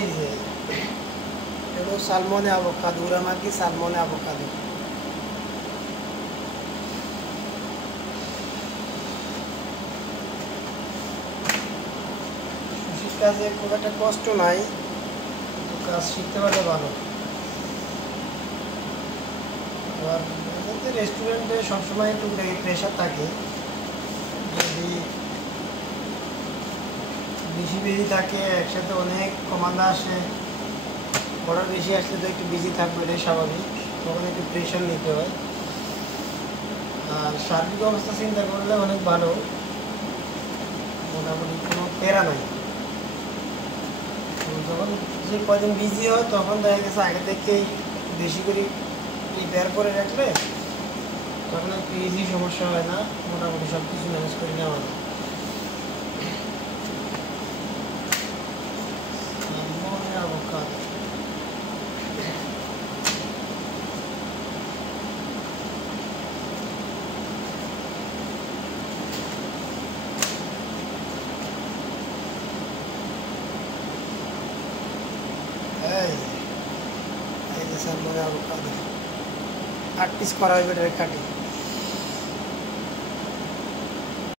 এই যে এগুলো সালমনে আভোকাডো, উরামাকি সালমনে আভোকাডো। সুশির কাজে খুব একটা কষ্ট নাই, কিন্তু কাজ শিখতে পারলে ভালো। আবার রেস্টুরেন্টে সবসময় একটু প্রেশার থাকে, যদি বেশি বিজি থাকে একসাথে অনেক কমান্ডা আসে, অর্ডার বেশি আসলে তো একটু বিজি থাকবে, এটাই স্বাভাবিক, তখন একটু প্রেশার নিতে হয়। আর সার্বিক অবস্থা চিন্তা করলে অনেক ভালো, মোটামুটি কোনো প্যারা নাই। যখন যে কদিন বিজি হয় তখন দেখা গেছে আগে থেকেই বেশি করে প্রিপেয়ার করে রাখলে তখন একটু ইজি, সমস্যা হয় না, মোটামুটি সব কিছু ম্যানেজ করে নেওয়া যায়। সালমনে আভোকাডো, এই যে সালমনে আভোকাডো 8 পিস করা হবে, এটা কাটি।